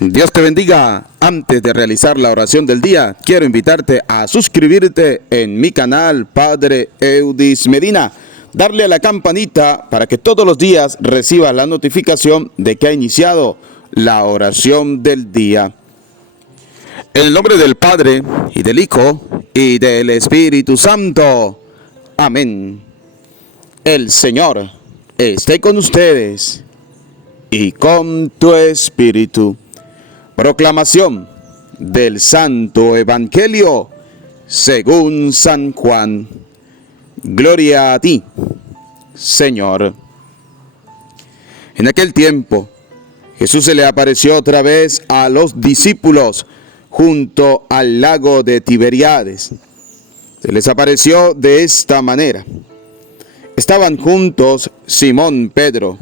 Dios te bendiga. Antes de realizar la oración del día, quiero invitarte a suscribirte en mi canal Padre Eudis Medina. Darle a la campanita para que todos los días recibas la notificación de que ha iniciado la oración del día. En el nombre del Padre, y del Hijo, y del Espíritu Santo. Amén. El Señor esté con ustedes y con tu espíritu. Proclamación del Santo Evangelio según San Juan. Gloria a ti, Señor. En aquel tiempo, Jesús se le apareció otra vez a los discípulos junto al lago de Tiberíades. Se les apareció de esta manera. Estaban juntos Simón Pedro,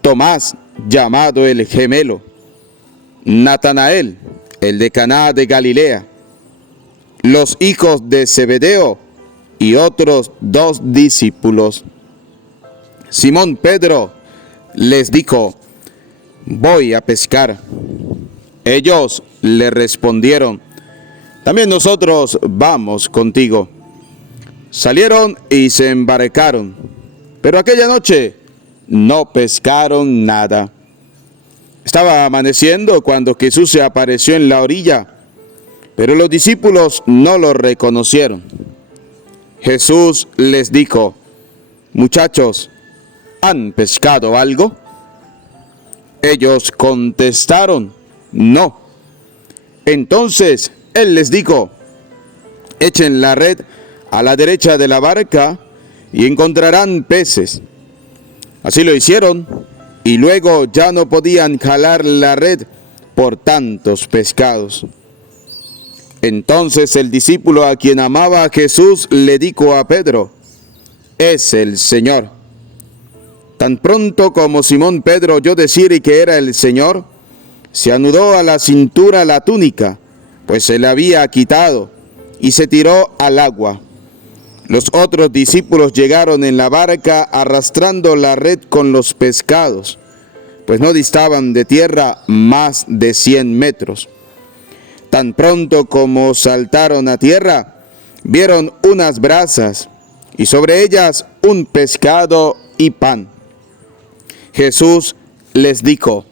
Tomás, llamado el Gemelo, Natanael, el de Caná de Galilea, los hijos de Zebedeo y otros 2 discípulos. Simón Pedro les dijo: voy a pescar. Ellos le respondieron: también nosotros vamos contigo. Salieron y se embarcaron, pero aquella noche no pescaron nada. Estaba amaneciendo cuando Jesús se apareció en la orilla, pero los discípulos no lo reconocieron. Jesús les dijo: muchachos, ¿han pescado algo? Ellos contestaron: no. Entonces Él les dijo: echen la red a la derecha de la barca y encontrarán peces. Así lo hicieron, y luego ya no podían jalar la red por tantos pescados. Entonces el discípulo a quien amaba a Jesús le dijo a Pedro: es el Señor. Tan pronto como Simón Pedro oyó decir que era el Señor, se anudó a la cintura la túnica, pues se le había quitado, y se tiró al agua. Los otros discípulos llegaron en la barca arrastrando la red con los pescados, pues no distaban de tierra más de 100 metros. Tan pronto como saltaron a tierra, vieron unas brasas y sobre ellas un pescado y pan. Jesús les dijo: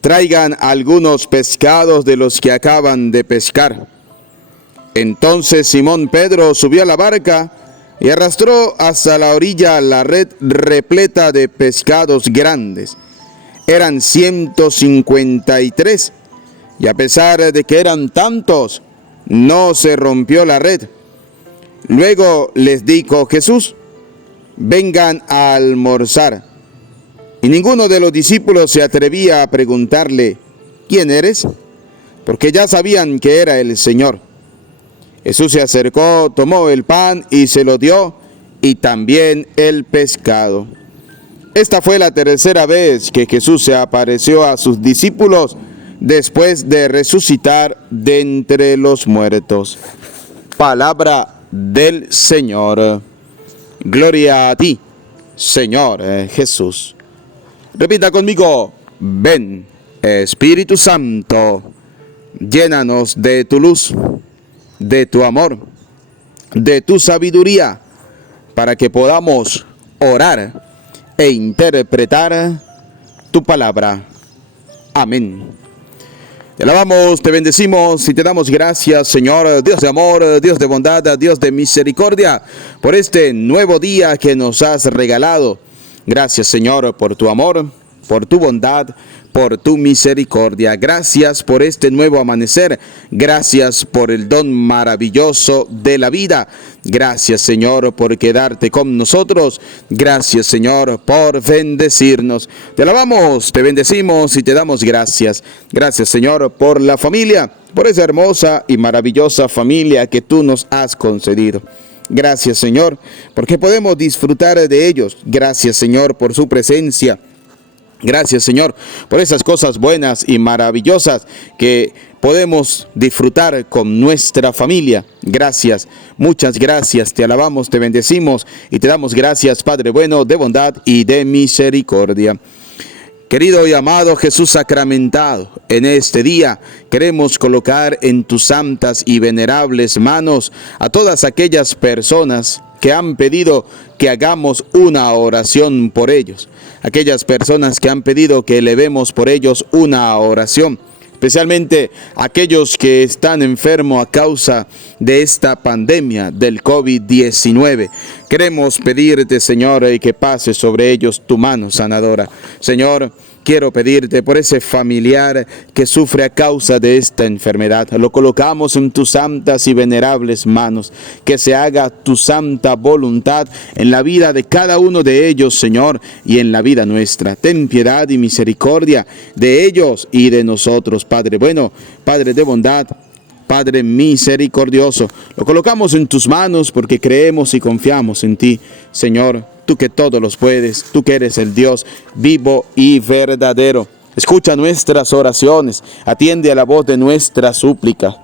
traigan algunos pescados de los que acaban de pescar. Entonces Simón Pedro subió a la barca y arrastró hasta la orilla la red repleta de pescados grandes. Eran 153, y a pesar de que eran tantos, no se rompió la red. Luego les dijo Jesús: vengan a almorzar. Y ninguno de los discípulos se atrevía a preguntarle: ¿quién eres? Porque ya sabían que era el Señor. Jesús se acercó, tomó el pan y se lo dio, y también el pescado. Esta fue la tercera vez que Jesús se apareció a sus discípulos después de resucitar de entre los muertos. Palabra del Señor. Gloria a ti, Señor Jesús. Repita conmigo: ven, Espíritu Santo, llénanos de tu luz, de tu amor, de tu sabiduría, para que podamos orar e interpretar tu palabra. Amén. Te alabamos, te bendecimos y te damos gracias, Señor, Dios de amor, Dios de bondad, Dios de misericordia, por este nuevo día que nos has regalado. Gracias, Señor, por tu amor, por tu bondad, por tu misericordia. Gracias por este nuevo amanecer. Gracias por el don maravilloso de la vida. Gracias, Señor, por quedarte con nosotros. Gracias, Señor, por bendecirnos. Te alabamos, te bendecimos y te damos gracias. Gracias, Señor, por la familia, por esa hermosa y maravillosa familia que tú nos has concedido. Gracias, Señor, porque podemos disfrutar de ellos. Gracias, Señor, por su presencia. Gracias, Señor, por esas cosas buenas y maravillosas que podemos disfrutar con nuestra familia. Gracias, muchas gracias, te alabamos, te bendecimos y te damos gracias, Padre bueno, de bondad y de misericordia. Querido y amado Jesús sacramentado, en este día queremos colocar en tus santas y venerables manos a todas aquellas personas que han pedido que hagamos una oración por ellos. Aquellas personas que han pedido que elevemos por ellos una oración. Especialmente aquellos que están enfermos a causa de esta pandemia del COVID-19. Queremos pedirte, Señor, que pases sobre ellos tu mano sanadora. Señor, quiero pedirte por ese familiar que sufre a causa de esta enfermedad. Lo colocamos en tus santas y venerables manos. Que se haga tu santa voluntad en la vida de cada uno de ellos, Señor, y en la vida nuestra. Ten piedad y misericordia de ellos y de nosotros, Padre bueno, Padre de bondad, Padre misericordioso. Lo colocamos en tus manos porque creemos y confiamos en ti, Señor. Tú que todos los puedes, tú que eres el Dios vivo y verdadero. Escucha nuestras oraciones, atiende a la voz de nuestra súplica.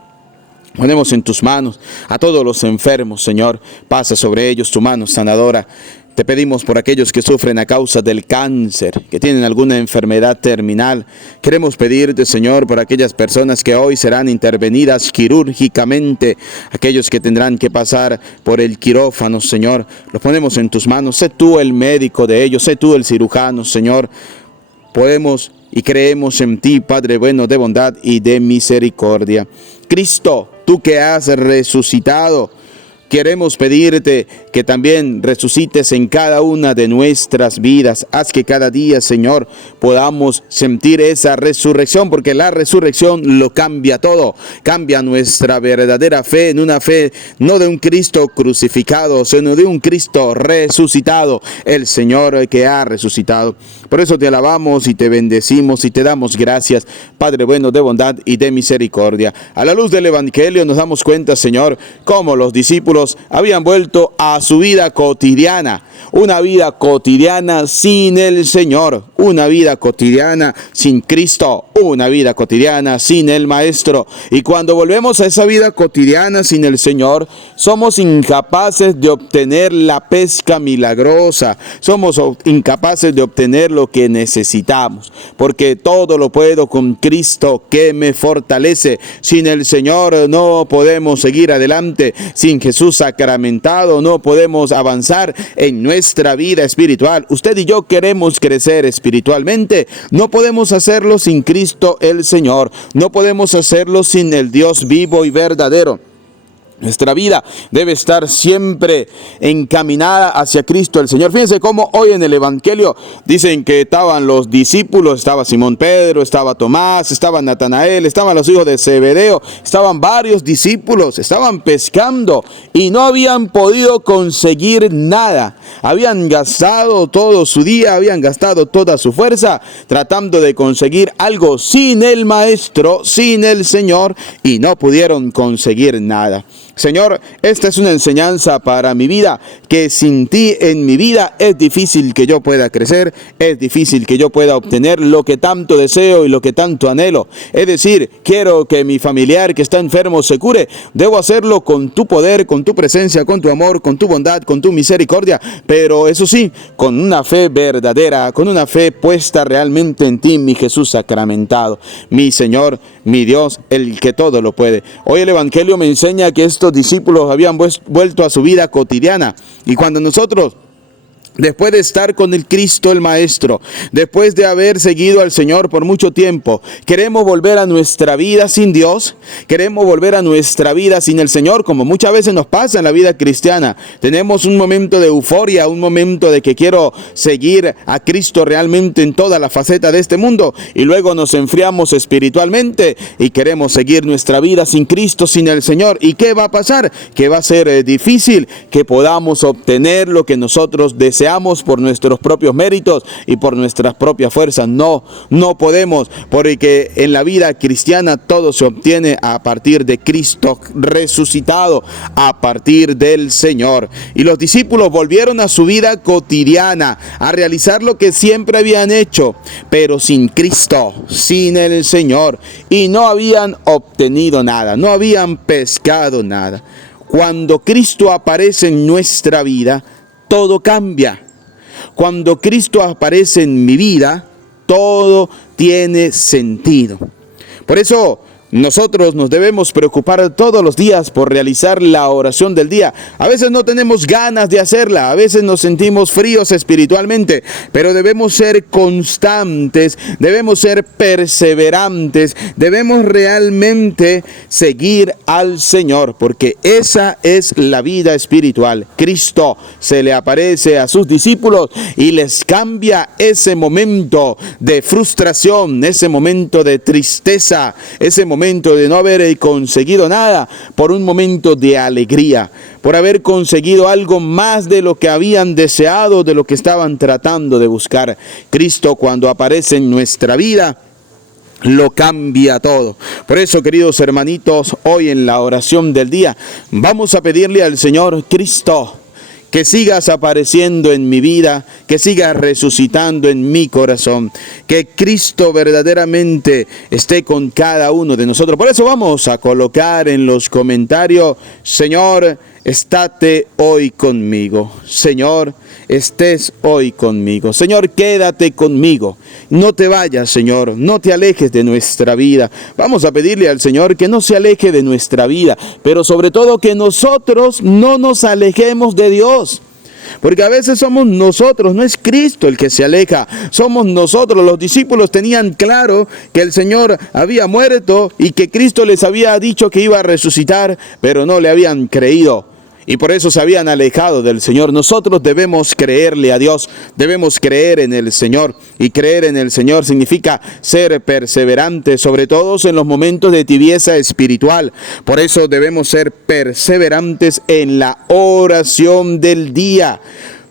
Ponemos en tus manos a todos los enfermos, Señor. Pasa sobre ellos tu mano sanadora. Te pedimos por aquellos que sufren a causa del cáncer, que tienen alguna enfermedad terminal. Queremos pedirte, Señor, por aquellas personas que hoy serán intervenidas quirúrgicamente, aquellos que tendrán que pasar por el quirófano, Señor. Los ponemos en tus manos. Sé tú el médico de ellos, sé tú el cirujano, Señor. Podemos y creemos en ti, Padre bueno, de bondad y de misericordia. Cristo, tú que has resucitado, queremos pedirte que también resucites en cada una de nuestras vidas. Haz que cada día, Señor, podamos sentir esa resurrección, porque la resurrección lo cambia todo. Cambia nuestra verdadera fe en una fe no de un Cristo crucificado, sino de un Cristo resucitado, el Señor que ha resucitado. Por eso te alabamos y te bendecimos y te damos gracias, Padre bueno, de bondad y de misericordia. A la luz del Evangelio nos damos cuenta, Señor, cómo los discípulos habían vuelto a su vida cotidiana, una vida cotidiana sin el Señor, una vida cotidiana sin Cristo, una vida cotidiana sin el Maestro. Y cuando volvemos a esa vida cotidiana sin el Señor, somos incapaces de obtener la pesca milagrosa, somos incapaces de obtener lo que necesitamos, porque todo lo puedo con Cristo que me fortalece. Sin el Señor no podemos seguir adelante, sin Jesús sacramentado no podemos avanzar en nuestra vida espiritual. Usted y yo queremos crecer espiritualmente, no podemos hacerlo sin Cristo el Señor, no podemos hacerlo sin el Dios vivo y verdadero. Nuestra vida debe estar siempre encaminada hacia Cristo el Señor. Fíjense cómo hoy en el Evangelio dicen que estaban los discípulos, estaba Simón Pedro, estaba Tomás, estaba Natanael, estaban los hijos de Zebedeo, estaban varios discípulos, estaban pescando y no habían podido conseguir nada. Habían gastado todo su día, habían gastado toda su fuerza tratando de conseguir algo sin el Maestro, sin el Señor, y no pudieron conseguir nada. Señor, esta es una enseñanza para mi vida, que sin ti en mi vida es difícil que yo pueda crecer, es difícil que yo pueda obtener lo que tanto deseo y lo que tanto anhelo. Es decir, quiero que mi familiar que está enfermo se cure, debo hacerlo con tu poder, con tu presencia, con tu amor, con tu bondad, con tu misericordia, pero eso sí, con una fe verdadera, con una fe puesta realmente en ti, mi Jesús sacramentado, mi Señor, mi Dios, el que todo lo puede. Hoy el Evangelio me enseña que estos discípulos habían vuelto a su vida cotidiana, y cuando nosotros, después de estar con el Cristo el Maestro, después de haber seguido al Señor por mucho tiempo, queremos volver a nuestra vida sin Dios, queremos volver a nuestra vida sin el Señor, como muchas veces nos pasa en la vida cristiana. Tenemos un momento de euforia, un momento de que quiero seguir a Cristo realmente en toda la faceta de este mundo, y luego nos enfriamos espiritualmente y queremos seguir nuestra vida sin Cristo, sin el Señor. ¿Y qué va a pasar? Que va a ser difícil que podamos obtener lo que nosotros deseamos por nuestros propios méritos y por nuestras propias fuerzas. No podemos, porque en la vida cristiana todo se obtiene a partir de Cristo resucitado, a partir del Señor. Y los discípulos volvieron a su vida cotidiana, a realizar lo que siempre habían hecho, pero sin Cristo, sin el Señor, y no habían obtenido nada, no habían pescado nada. Cuando Cristo aparece en nuestra vida, todo cambia. Cuando Cristo aparece en mi vida, todo tiene sentido. Por eso nosotros nos debemos preocupar todos los días por realizar la oración del día. A veces no tenemos ganas de hacerla, a veces nos sentimos fríos espiritualmente, pero debemos ser constantes, debemos ser perseverantes, debemos realmente seguir al Señor, porque esa es la vida espiritual. Cristo se le aparece a sus discípulos y les cambia ese momento de frustración, ese momento de tristeza, ese momento de no haber conseguido nada, por un momento de alegría, por haber conseguido algo más de lo que habían deseado, de lo que estaban tratando de buscar. Cristo, cuando aparece en nuestra vida, lo cambia todo. Por eso, queridos hermanitos, hoy en la oración del día vamos a pedirle al Señor: Cristo, que sigas apareciendo en mi vida, que sigas resucitando en mi corazón, que Cristo verdaderamente esté con cada uno de nosotros. Por eso vamos a colocar en los comentarios: Señor, estate hoy conmigo. Señor, estés hoy conmigo. Señor, quédate conmigo. No te vayas, Señor. No te alejes de nuestra vida. Vamos a pedirle al Señor que no se aleje de nuestra vida, pero sobre todo que nosotros no nos alejemos de Dios. Porque a veces somos nosotros, no es Cristo el que se aleja, somos nosotros. Los discípulos tenían claro que el Señor había muerto y que Cristo les había dicho que iba a resucitar, pero no le habían creído. Y por eso se habían alejado del Señor. Nosotros debemos creerle a Dios, debemos creer en el Señor. Y creer en el Señor significa ser perseverantes, sobre todo en los momentos de tibieza espiritual. Por eso debemos ser perseverantes en la oración del día.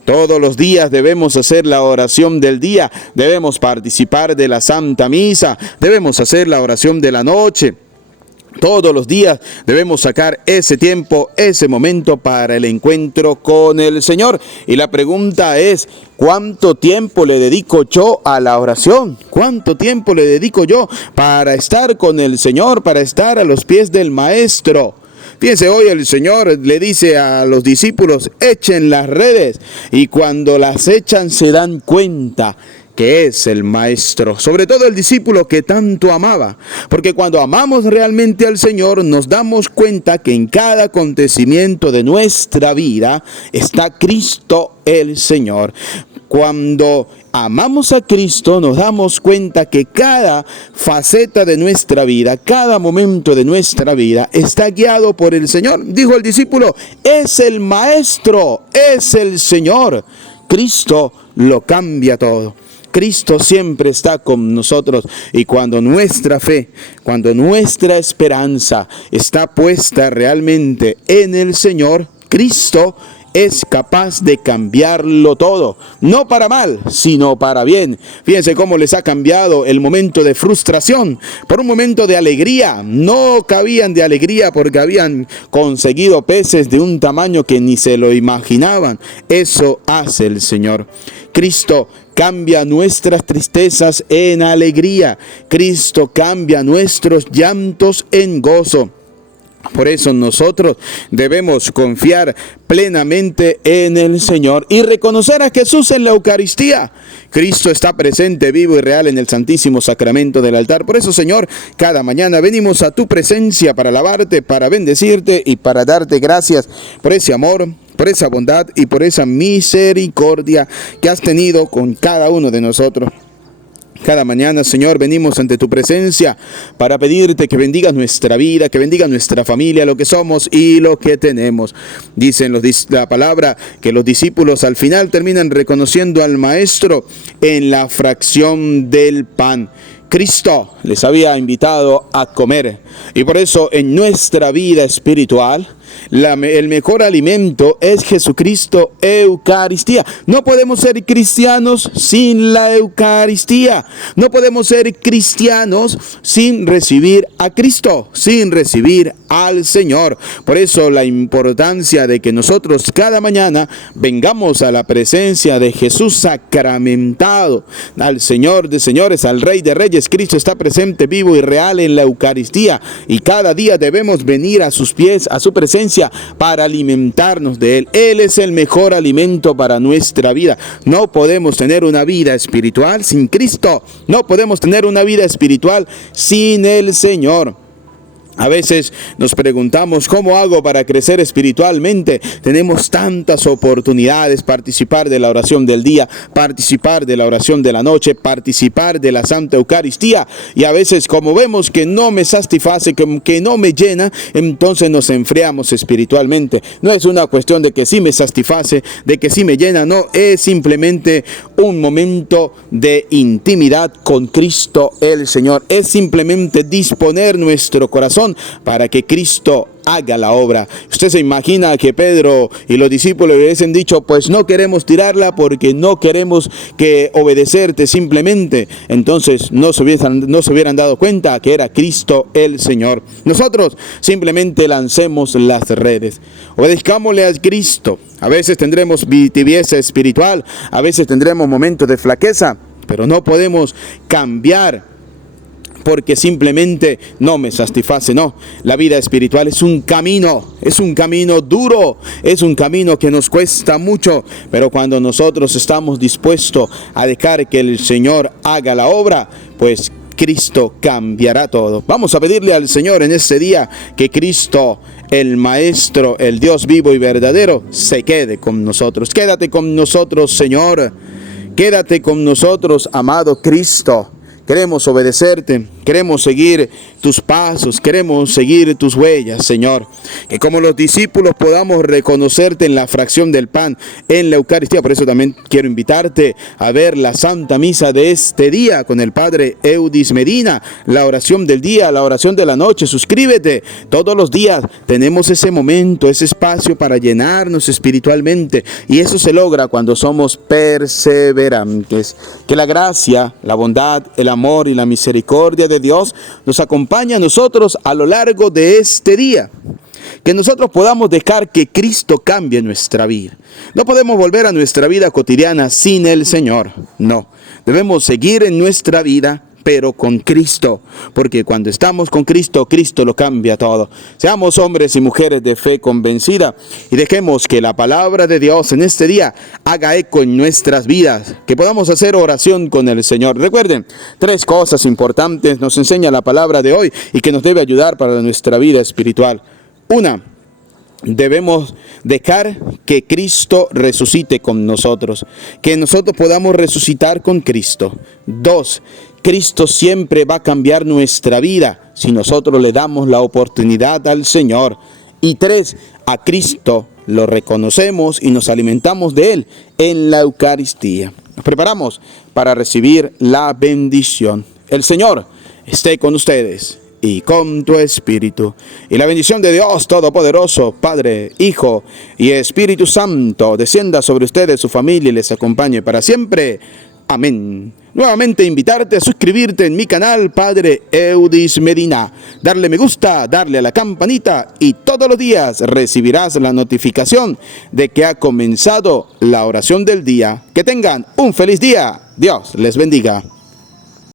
Todos los días debemos hacer la oración del día, debemos participar de la Santa Misa, debemos hacer la oración de la noche. Todos los días debemos sacar ese tiempo, ese momento para el encuentro con el Señor. Y la pregunta es: ¿cuánto tiempo le dedico yo a la oración? ¿Cuánto tiempo le dedico yo para estar con el Señor, para estar a los pies del Maestro? Fíjense, hoy el Señor le dice a los discípulos: echen las redes. Y cuando las echan se dan cuenta que es el Maestro, sobre todo el discípulo que tanto amaba, porque cuando amamos realmente al Señor nos damos cuenta que en cada acontecimiento de nuestra vida está Cristo el Señor. Cuando amamos a Cristo nos damos cuenta que cada faceta de nuestra vida, cada momento de nuestra vida está guiado por el Señor. Dijo el discípulo: es el Maestro, es el Señor. Cristo lo cambia todo. Cristo siempre está con nosotros, y cuando nuestra fe, cuando nuestra esperanza está puesta realmente en el Señor, Cristo es capaz de cambiarlo todo, no para mal, sino para bien. Fíjense cómo les ha cambiado el momento de frustración por un momento de alegría. No cabían de alegría porque habían conseguido peces de un tamaño que ni se lo imaginaban. Eso hace el Señor. Cristo cambia nuestras tristezas en alegría. Cristo cambia nuestros llantos en gozo. Por eso nosotros debemos confiar plenamente en el Señor y reconocer a Jesús en la Eucaristía. Cristo está presente, vivo y real en el Santísimo Sacramento del altar. Por eso, Señor, cada mañana venimos a tu presencia para alabarte, para bendecirte y para darte gracias por ese amor, por esa bondad y por esa misericordia que has tenido con cada uno de nosotros. Cada mañana, Señor, venimos ante tu presencia para pedirte que bendigas nuestra vida, que bendiga nuestra familia, lo que somos y lo que tenemos. Dicen la palabra que los discípulos al final terminan reconociendo al Maestro en la fracción del pan. Cristo les había invitado a comer, y por eso en nuestra vida espiritual el mejor alimento es Jesucristo, Eucaristía. No podemos ser cristianos sin la Eucaristía. No podemos ser cristianos sin recibir a Cristo, sin recibir al Señor. Por eso la importancia de que nosotros cada mañana vengamos a la presencia de Jesús sacramentado, al Señor de señores, al Rey de reyes. Cristo está presente, vivo y real en la Eucaristía, y cada día debemos venir a sus pies, a su presencia, presencia para alimentarnos de Él. Él es el mejor alimento para nuestra vida. No podemos tener una vida espiritual sin Cristo. No podemos tener una vida espiritual sin el Señor. A veces nos preguntamos, ¿cómo hago para crecer espiritualmente? Tenemos tantas oportunidades: participar de la oración del día, participar de la oración de la noche, participar de la Santa Eucaristía. Y a veces, como vemos que no me satisface, que no me llena, entonces nos enfriamos espiritualmente. No es una cuestión de que sí me satisface, de que sí me llena, no, es simplemente un momento de intimidad con Cristo el Señor. Es simplemente disponer nuestro corazón para que Cristo haga la obra. Usted se imagina que Pedro y los discípulos le hubiesen dicho, pues no queremos tirarla porque no queremos que obedecerte simplemente. Entonces no se hubieran dado cuenta que era Cristo el Señor. Nosotros simplemente lancemos las redes. Obedezcámosle a Cristo. A veces tendremos tibieza espiritual, a veces tendremos momentos de flaqueza, pero no podemos cambiar porque simplemente no me satisface. No, la vida espiritual es un camino duro, es un camino que nos cuesta mucho, pero cuando nosotros estamos dispuestos a dejar que el Señor haga la obra, pues Cristo cambiará todo. Vamos a pedirle al Señor en este día que Cristo, el Maestro, el Dios vivo y verdadero, se quede con nosotros. Quédate con nosotros, Señor. Quédate con nosotros, amado Cristo. Queremos obedecerte, queremos seguir tus pasos, queremos seguir tus huellas, Señor. Que como los discípulos podamos reconocerte en la fracción del pan, en la Eucaristía. Por eso también quiero invitarte a ver la Santa Misa de este día con el Padre Eudis Medina, la oración del día, la oración de la noche. Suscríbete. Todos los días tenemos ese momento, ese espacio para llenarnos espiritualmente. Y eso se logra cuando somos perseverantes. Que la gracia, la bondad, el amor y la misericordia de Dios nos acompaña a nosotros a lo largo de este día. Que nosotros podamos dejar que Cristo cambie nuestra vida. No podemos volver a nuestra vida cotidiana sin el Señor. No, debemos seguir en nuestra vida, pero con Cristo, porque cuando estamos con Cristo, Cristo lo cambia todo. Seamos hombres y mujeres de fe convencida y dejemos que la palabra de Dios en este día haga eco en nuestras vidas, que podamos hacer oración con el Señor. Recuerden, 3 cosas importantes nos enseña la palabra de hoy y que nos debe ayudar para nuestra vida espiritual. 1. Debemos dejar que Cristo resucite con nosotros, que nosotros podamos resucitar con Cristo. 2. Cristo siempre va a cambiar nuestra vida si nosotros le damos la oportunidad al Señor. Y 3, a Cristo lo reconocemos y nos alimentamos de Él en la Eucaristía. Nos preparamos para recibir la bendición. El Señor esté con ustedes y con tu espíritu. Y la bendición de Dios Todopoderoso, Padre, Hijo y Espíritu Santo, descienda sobre ustedes, su familia, y les acompañe para siempre. Amén. Nuevamente invitarte a suscribirte en mi canal Padre Eudis Medina, darle me gusta, darle a la campanita y todos los días recibirás la notificación de que ha comenzado la oración del día. Que tengan un feliz día. Dios les bendiga.